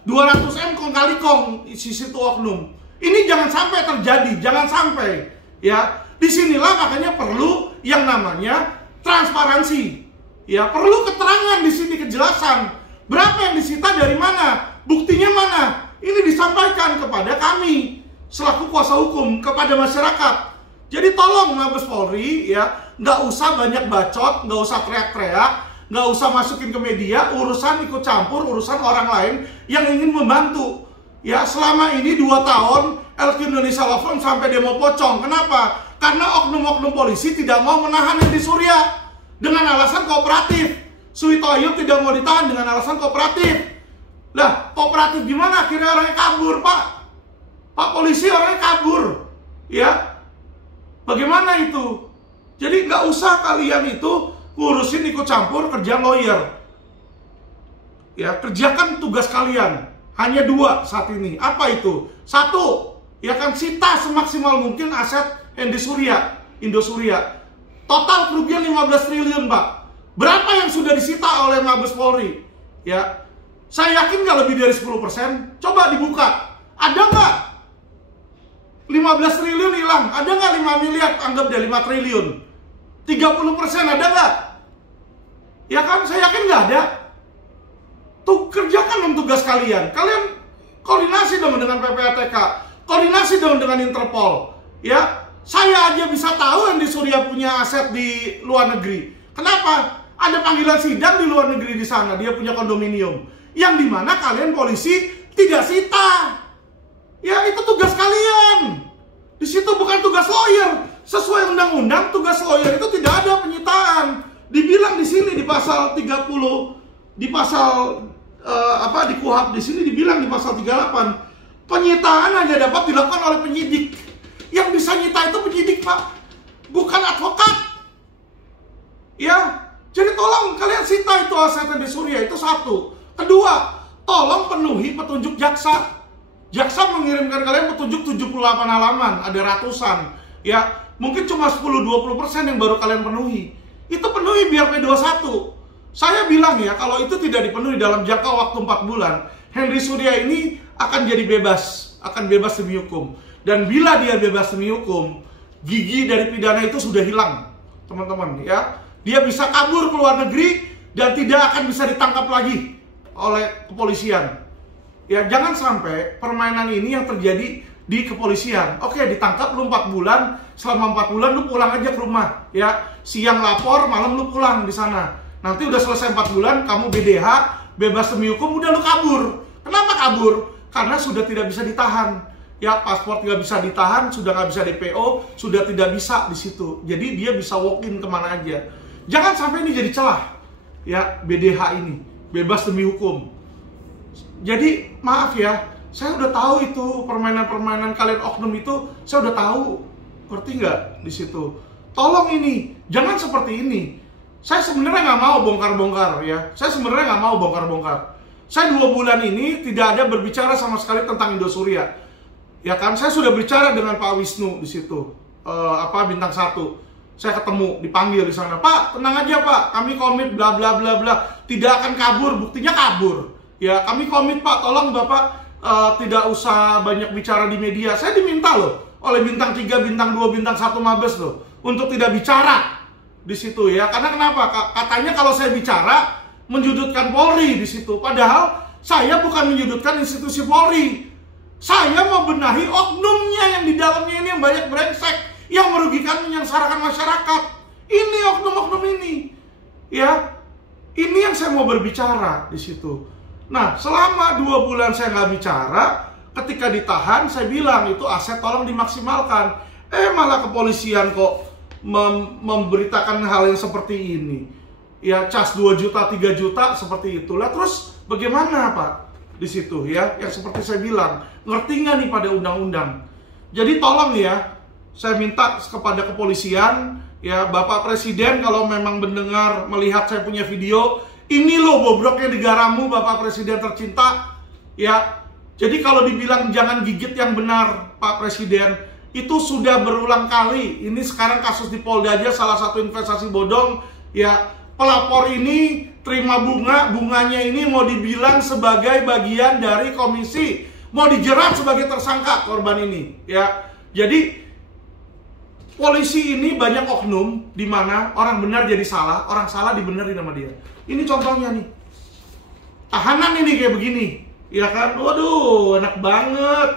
200 M kong kali kong, di situ oknum. Ini jangan sampai terjadi, jangan sampai. Ya, disinilah makanya perlu yang namanya transparansi. Ya, perlu keterangan di sini, kejelasan. Berapa yang disita, dari mana, buktinya mana. Ini disampaikan kepada kami selaku kuasa hukum, kepada masyarakat. Jadi tolong Mabes Polri, ya, nggak usah banyak bacot, nggak usah teriak-teriak, nggak usah masukin ke media urusan ikut campur urusan orang lain yang ingin membantu. Ya, selama ini 2 tahun LQ Indonesia Law Firm sampai demo pocong. Kenapa? Karena oknum-oknum polisi tidak mau menahan Henry Surya dengan alasan kooperatif. Suwito Ayub tidak mau ditahan dengan alasan kooperatif. Lah, kooperatif gimana? Akhirnya orangnya kabur, Pak. Pak polisi orangnya kabur. Ya, bagaimana itu? Jadi nggak usah kalian itu ngurusin ikut campur kerjaan lawyer. Ya, kerjakan tugas kalian. Hanya 2 saat ini. Apa itu? 1, ya kan, sita semaksimal mungkin aset Indosuria. Total kerugian 15 triliun, Pak. Berapa yang sudah disita oleh Mabes Polri? Ya, saya yakin nggak lebih dari 10%. Coba dibuka. Ada nggak? 15 triliun hilang. Ada nggak 5 miliar? Anggap deh 5 triliun. 30% ada nggak? Ya kan, saya yakin nggak ada. Tuh, kerjakan dong tugas kalian. Kalian koordinasi dong dengan PPATK, koordinasi dong dengan Interpol. Ya, saya aja bisa tahu Henry Surya punya aset di luar negeri. Kenapa? Ada panggilan sidang di luar negeri di sana. Dia punya kondominium, yang dimana kalian polisi tidak sita. Ya, itu tugas kalian. Di situ bukan tugas lawyer. Sesuai undang-undang, tugas lawyer itu tidak ada penyitaan. Dibilang di sini di pasal 30, di pasal di KUHP di sini dibilang di pasal 38, penyitaan hanya dapat dilakukan oleh penyidik. Yang bisa nyita itu penyidik, Pak, bukan advokat. Ya, jadi tolong kalian sita itu aset di Surya, itu 1. Kedua, tolong penuhi petunjuk jaksa. Jaksa mengirimkan kalian petunjuk 78 halaman, ada ratusan. Ya, mungkin cuma 10-20% yang baru kalian penuhi. Itu penuhi biar P21. Saya bilang ya, kalau itu tidak dipenuhi dalam jangka waktu 4 bulan, Henry Surya ini akan jadi bebas, akan bebas demi hukum. Dan bila dia bebas demi hukum, gigi dari pidana itu sudah hilang, teman-teman. Ya, dia bisa kabur ke luar negeri dan tidak akan bisa ditangkap lagi oleh kepolisian. Ya, jangan sampai permainan ini yang terjadi di kepolisian. Oke, ditangkap lu 4 bulan, selama 4 bulan lu pulang aja ke rumah. Ya, siang lapor, malam lu pulang di sana. Nanti udah selesai 4 bulan, kamu BDH, bebas demi hukum, udah lu kabur. Kenapa kabur? Karena sudah tidak bisa ditahan. Ya, paspor tidak bisa ditahan, sudah nggak bisa DPO, sudah tidak bisa di situ. Jadi dia bisa walk-in kemana aja. Jangan sampai ini jadi celah. Ya, BDH ini, bebas demi hukum. Jadi, maaf ya, saya udah tahu itu permainan-permainan kalian oknum itu, saya udah tahu. Ngerti nggak di situ? Tolong ini, jangan seperti ini. Saya sebenarnya nggak mau bongkar-bongkar ya. Saya sebenarnya nggak mau bongkar-bongkar. Saya 2 bulan ini tidak ada berbicara sama sekali tentang Indosuria. Ya kan, saya sudah bicara dengan Pak Wisnu di situ. Bintang 1. Saya ketemu, dipanggil di sana. Pak, tenang aja Pak, kami komit bla bla bla bla. Tidak akan kabur, buktinya kabur. Ya, kami komit Pak, tolong Bapak tidak usah banyak bicara di media. Saya diminta loh oleh bintang 3, bintang 2, bintang 1 Mabes loh untuk tidak bicara di situ ya. Karena kenapa? Katanya kalau saya bicara menyudutkan Polri di situ. Padahal saya bukan menyudutkan institusi Polri. Saya mau benahi oknumnya yang di dalamnya ini yang banyak brengsek, yang merugikan, menyengsarakan masyarakat. Ini oknum-oknum ini. Ya. Ini yang saya mau berbicara di situ. Nah, selama 2 bulan saya nggak bicara, ketika ditahan saya bilang itu aset tolong dimaksimalkan. Malah kepolisian kok memberitakan hal yang seperti ini. Ya, cas 2 juta, 3 juta seperti itulah. Terus bagaimana Pak di situ ya? Yang seperti saya bilang, ngerti nggak nih pada undang-undang? Jadi tolong ya, saya minta kepada kepolisian, ya Bapak Presiden kalau memang mendengar, melihat saya punya video, ini loh bobroknya negaramu Bapak Presiden tercinta, ya. Jadi kalau dibilang jangan gigit yang benar Pak Presiden, itu sudah berulang kali. Ini sekarang kasus di Polda aja salah satu investasi bodong, ya. Pelapor ini terima bunganya ini mau dibilang sebagai bagian dari komisi, mau dijerat sebagai tersangka korban ini, ya. Jadi polisi ini banyak oknum di mana orang benar jadi salah, orang salah dibenerin sama dia. Ini contohnya nih. Tahanan ini kayak begini, ya kan? Waduh, enak banget.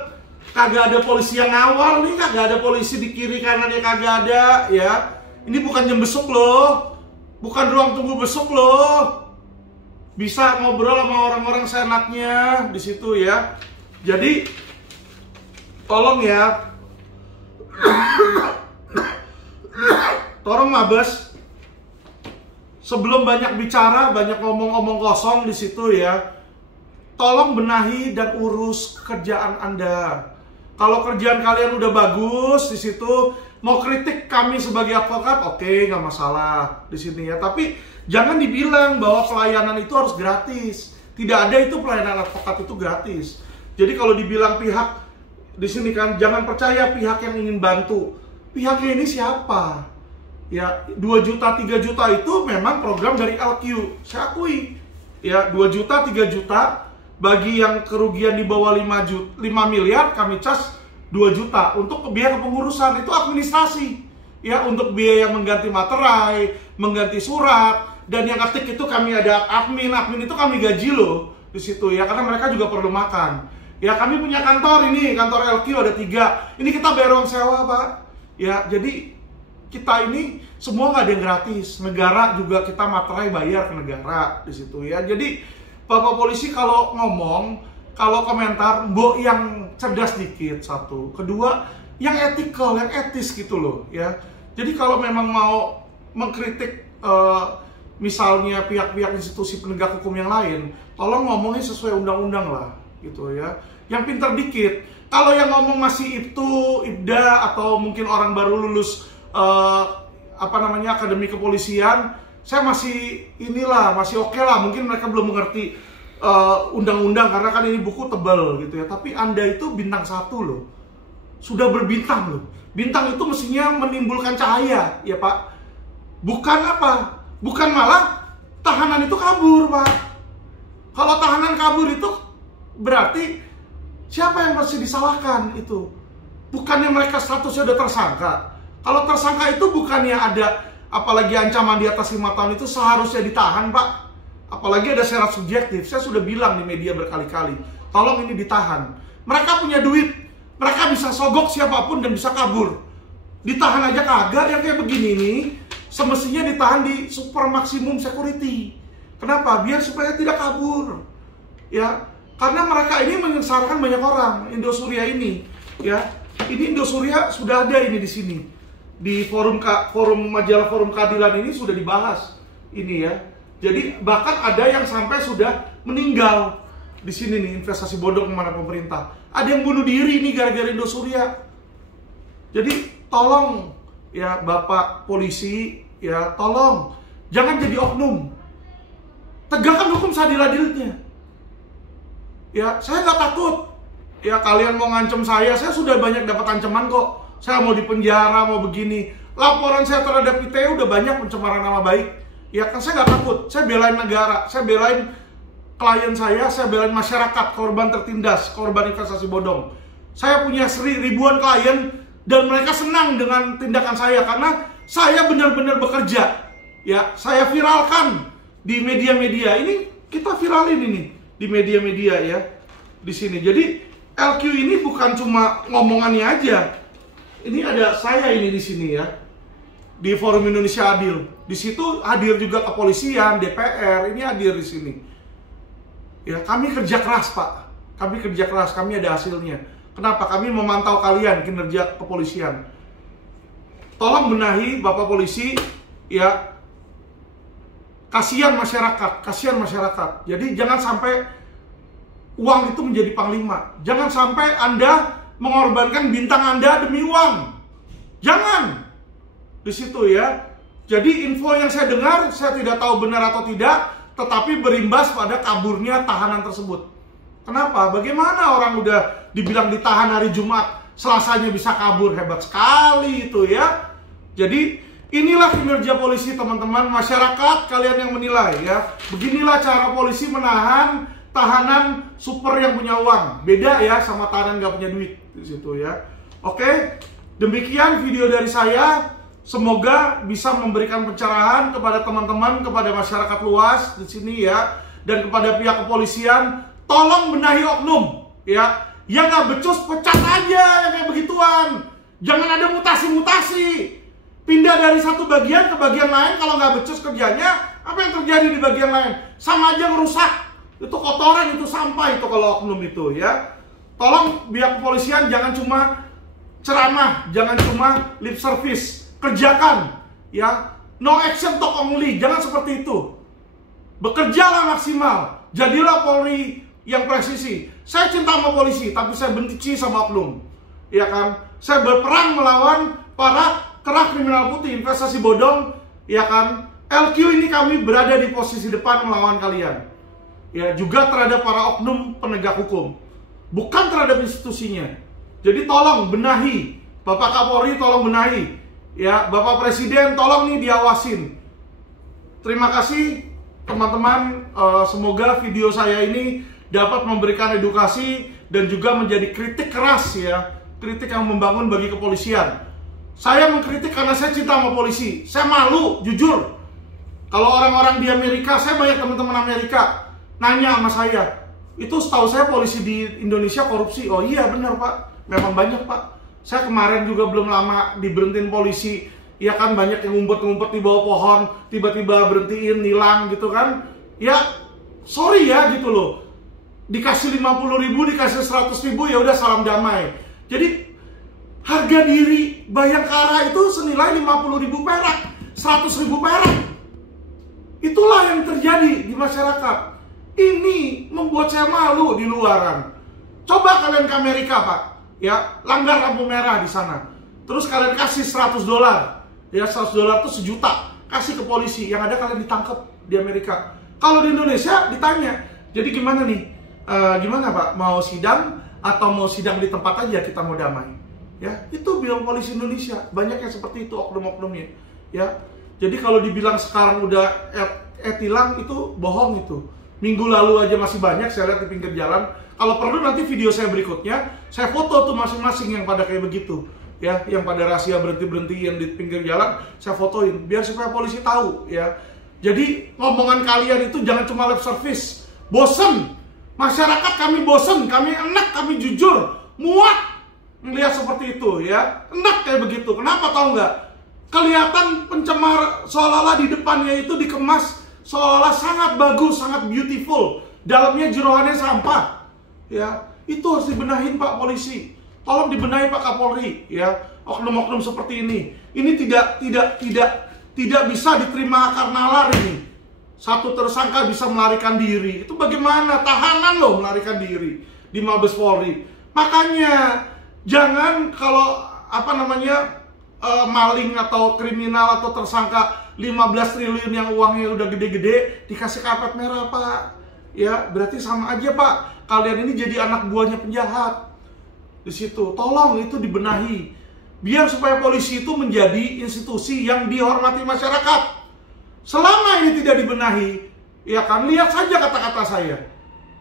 Kagak ada polisi yang ngawal nih, kagak ada polisi di kiri kanannya, kagak ada, ya. Ini bukan jam besuk loh. Bukan ruang tunggu besok loh. Bisa ngobrol sama orang-orang seenaknya di situ ya. Jadi tolong ya. Tolong Mabes. Sebelum banyak bicara, banyak ngomong-ngomong kosong di situ ya. Tolong benahi dan urus kerjaan Anda. Kalau kerjaan kalian udah bagus di situ, mau kritik kami sebagai advokat, oke, nggak masalah di sini ya. Tapi jangan dibilang bahwa pelayanan itu harus gratis. Tidak ada itu pelayanan advokat itu gratis. Jadi kalau dibilang pihak di sini kan, jangan percaya pihak yang ingin bantu. Pihaknya ini siapa? Ya, 2 juta, 3 juta itu memang program dari LQ. Saya akui. Ya, 2 juta, 3 juta. Bagi yang kerugian di bawah 5 miliar, kami cas 2 juta untuk biaya kepengurusan, itu administrasi ya, untuk biaya mengganti materai, mengganti surat, dan yang ketik itu kami ada admin itu kami gaji loh di situ ya, karena mereka juga perlu makan ya. Kami punya kantor ini, kantor LQ ada 3, ini kita bayar uang sewa Pak ya. Jadi kita ini semua nggak ada yang gratis, negara juga kita materai bayar ke negara di situ ya. Jadi Bapak polisi kalau ngomong, kalau komentar, mbok yang cerdas dikit, satu. Kedua, yang etikal, yang etis gitu loh ya. Jadi kalau memang mau mengkritik misalnya pihak-pihak institusi penegak hukum yang lain, tolong ngomongnya sesuai undang-undang lah gitu ya. Yang pintar dikit. Kalau yang ngomong masih IPDA atau mungkin orang baru lulus akademi kepolisian, saya masih masih oke lah, mungkin mereka belum mengerti undang-undang karena kan ini buku tebal gitu ya. Tapi Anda itu bintang 1 loh, sudah berbintang loh. Bintang itu mestinya menimbulkan cahaya ya Pak, bukan bukan malah tahanan itu kabur Pak. Kalau tahanan kabur itu berarti siapa yang masih disalahkan itu? Bukannya mereka statusnya udah tersangka. Kalau tersangka itu bukannya ada, apalagi ancaman di atas 5 tahun itu seharusnya ditahan Pak. Apalagi ada syarat subjektif. Saya sudah bilang di media berkali-kali, tolong ini ditahan. Mereka punya duit, mereka bisa sogok siapapun dan bisa kabur. Ditahan aja kagak, yang kayak begini nih semestinya ditahan di super maksimum security. Kenapa? Biar supaya tidak kabur ya. Karena mereka ini menyengsarakan banyak orang. Indosuria ini ya, ini Indosuria sudah ada ini di sini. Di forum majalah Forum Keadilan ini sudah dibahas ini ya. Jadi bahkan ada yang sampai sudah meninggal di sini nih, investasi bodong kemana pemerintah. Ada yang bunuh diri nih gara-gara Indosuria. Jadi tolong ya Bapak polisi ya, tolong jangan jadi oknum. Tegakkan hukum seadil-adilnya. Ya, saya nggak takut. Ya kalian mau ngancem saya sudah banyak dapat ancaman kok. Saya mau dipenjara, mau begini. Laporan saya terhadap ITE udah banyak pencemaran nama baik. Ya kan saya nggak takut. Saya belain negara, saya belain klien saya belain masyarakat, korban tertindas, korban investasi bodong. Saya punya ribuan klien dan mereka senang dengan tindakan saya karena saya benar-benar bekerja. Ya, saya viralkan di media-media. Ini kita viralin ini di media-media ya di sini. Jadi LQ ini bukan cuma ngomongannya aja. Ini ada saya ini di sini ya, di Forum Indonesia Adil. Di situ hadir juga kepolisian, DPR, ini hadir di sini. Ya, kami kerja keras Pak. Kami kerja keras, kami ada hasilnya. Kenapa? Kami memantau kalian kinerja kepolisian. Tolong benahi Bapak polisi ya. Kasihan masyarakat. Jadi jangan sampai uang itu menjadi panglima. Jangan sampai Anda mengorbankan bintang Anda demi uang. Jangan. Di situ ya. Jadi info yang saya dengar, saya tidak tahu benar atau tidak, tetapi berimbas pada kaburnya tahanan tersebut. Kenapa? Bagaimana orang udah dibilang ditahan hari Jumat, Selasanya bisa kabur? Hebat sekali itu ya. Jadi inilah kinerja polisi teman-teman, masyarakat kalian yang menilai ya. Beginilah cara polisi menahan tahanan super yang punya uang. Beda ya sama tahanan nggak punya duit di situ ya. Oke, demikian video dari saya. Semoga bisa memberikan pencerahan kepada teman-teman, kepada masyarakat luas di sini ya, dan kepada pihak kepolisian. Tolong benahi oknum ya. Yang nggak becus pecat aja yang kayak begituan. Jangan ada mutasi-mutasi. Pindah dari satu bagian ke bagian lain. Kalau nggak becus kerjanya, apa yang terjadi di bagian lain? Sama aja ngerusak. Itu kotoran, itu sampah itu kalau oknum itu ya. Tolong pihak kepolisian jangan cuma ceramah, jangan cuma lip service. Kerjakan ya. No action talk only. Jangan seperti itu. Bekerjalah maksimal. Jadilah Polri yang presisi. Saya cinta sama polisi, tapi saya benci sama oknum. Ya kan? Saya berperang melawan para kerah kriminal putih, investasi bodong, ya kan? LQ ini kami berada di posisi depan melawan kalian. Ya, juga terhadap para oknum penegak hukum. Bukan terhadap institusinya. Jadi tolong benahi. Bapak Kapolri tolong benahi. Ya, Bapak Presiden tolong nih diawasin. Terima kasih teman-teman. Semoga video saya ini dapat memberikan edukasi dan juga menjadi kritik keras ya, kritik yang membangun bagi kepolisian. Saya mengkritik karena saya cinta sama polisi. Saya malu, jujur. Kalau orang-orang di Amerika, saya banyak teman-teman Amerika nanya sama saya, itu setahu saya polisi di Indonesia korupsi. Oh iya benar Pak, memang banyak Pak. Saya kemarin juga belum lama diberhentiin polisi. Ya kan, banyak yang ngumpet-ngumpet di bawah pohon, tiba-tiba berhentiin, nilang gitu kan. Ya, sorry ya gitu loh. Dikasih 50.000, dikasih 100.000, ya udah salam damai. Jadi harga diri Bayangkara itu senilai 50.000 perak, 100.000 perak. Itulah yang terjadi di masyarakat. Ini membuat saya malu di luaran. Coba kalian ke Amerika Pak, ya langgar lampu merah di sana. Terus kalian kasih $100, ya $100 itu sejuta, kasih ke polisi. Yang ada kalian ditangkap di Amerika. Kalau di Indonesia ditanya, jadi gimana nih? Gimana Pak, mau sidang atau mau sidang di tempat aja kita mau damai? Ya, itu bilang polisi Indonesia. Banyak yang seperti itu oknum-oknumnya. Ya, jadi kalau dibilang sekarang udah tilang itu bohong itu. Minggu lalu aja masih banyak saya lihat di pinggir jalan. Kalau perlu nanti video saya berikutnya, saya foto tuh masing-masing yang pada kayak begitu. Ya, yang pada rahasia berhenti-berhenti yang di pinggir jalan, saya fotoin biar supaya polisi tahu. Ya, jadi ngomongan kalian itu jangan cuma lip service. Bosen. Masyarakat kami bosen, kami enak, kami jujur, muak melihat seperti itu ya. Enak kayak begitu. Kenapa tahu nggak? Kelihatan pencemar seolah-olah di depannya itu dikemas seolah-olah sangat bagus, sangat beautiful. Dalamnya jeroannya sampah. Ya, itu harus dibenahin Pak Polisi. Tolong dibenahi Pak Kapolri ya. Oknum-oknum seperti ini. Ini tidak bisa diterima karena nalar ini. Satu tersangka bisa melarikan diri. Itu bagaimana? Tahanan loh melarikan diri di Mabes Polri. Makanya jangan kalau maling atau kriminal atau tersangka 15 triliun yang uangnya udah gede-gede dikasih karpet merah Pak. Ya, berarti sama aja Pak. Kalian ini jadi anak buahnya penjahat. Di situ tolong itu dibenahi. Biar supaya polisi itu menjadi institusi yang dihormati masyarakat. Selama ini tidak dibenahi, ya kan, lihat saja kata-kata saya.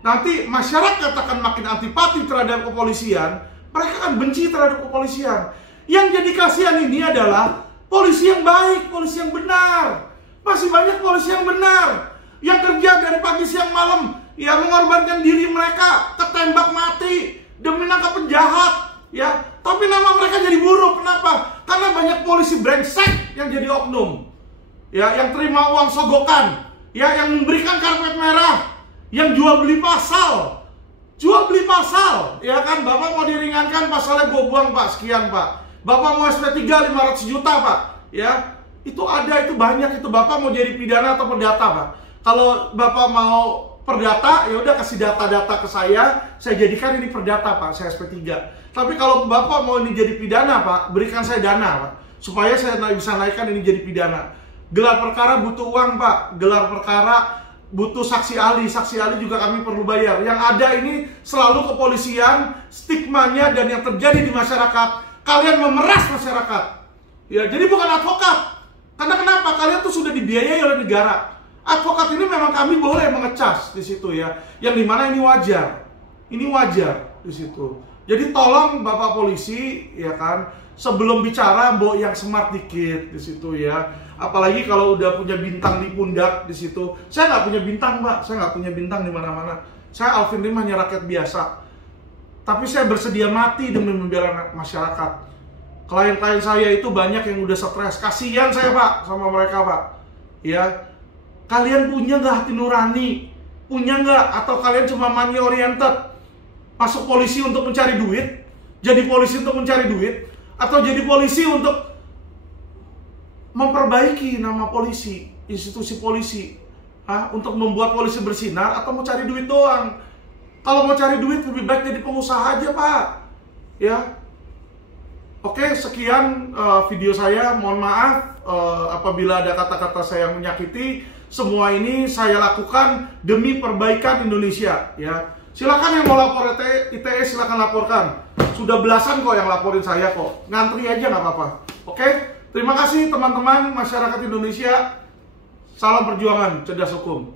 Nanti masyarakat akan makin antipati terhadap kepolisian, mereka akan benci terhadap kepolisian. Yang jadi kasihan ini adalah polisi yang baik, polisi yang benar. Masih banyak polisi yang benar, yang kerja dari pagi siang malam, yang mengorbankan diri mereka, ketembak mati demi nangkap penjahat, ya. Tapi nama mereka jadi buruk, kenapa? Karena banyak polisi brengsek yang jadi oknum. Ya, yang terima uang sogokan, ya, yang memberikan karpet merah, yang jual beli pasal, ya kan, Bapak mau diringankan pasalnya gue buang Pak, sekian Pak, Bapak mau SP3 500 juta Pak, ya, itu ada, itu banyak, itu Bapak mau jadi pidana atau perdata Pak, kalau Bapak mau perdata, ya udah kasih data-data ke saya jadikan ini perdata Pak, saya SP3. Tapi kalau Bapak mau ini jadi pidana Pak, berikan saya dana Pak, supaya saya bisa naikkan ini jadi pidana. Gelar perkara butuh uang Pak, gelar perkara butuh saksi ahli juga kami perlu bayar. Yang ada ini selalu kepolisian, stigmanya dan yang terjadi di masyarakat, kalian memeras masyarakat. Ya, jadi bukan advokat. Karena kenapa? Kalian tuh sudah dibiayai oleh negara. Advokat ini memang kami boleh mengecas di situ ya, yang dimana ini wajar di situ. Jadi tolong Bapak polisi ya kan, sebelum bicara mbok yang smart dikit di situ ya. Apalagi kalau udah punya bintang di pundak di situ. Saya nggak punya bintang Pak, saya nggak punya bintang di mana-mana. Saya Alvin Lim hanya rakyat biasa. Tapi saya bersedia mati demi membela masyarakat. Klien-klien saya itu banyak yang udah stres. Kasihan saya Pak sama mereka Pak. Ya. Kalian punya nggak hati nurani? Punya nggak? Atau kalian cuma money oriented? Masuk polisi untuk mencari duit? Jadi polisi untuk mencari duit? Atau jadi polisi untuk memperbaiki nama polisi, institusi polisi? Untuk membuat polisi bersinar? Atau mau cari duit doang? Kalau mau cari duit lebih baik jadi pengusaha aja Pak. Ya. Oke, sekian video saya. Mohon maaf apabila ada kata-kata saya yang menyakiti. Semua ini saya lakukan demi perbaikan Indonesia ya. Silakan yang mau lapor ITE silakan laporkan. Sudah belasan kok yang laporin saya kok. Ngantri aja nggak apa-apa. Oke? Terima kasih teman-teman masyarakat Indonesia. Salam perjuangan cerdas hukum.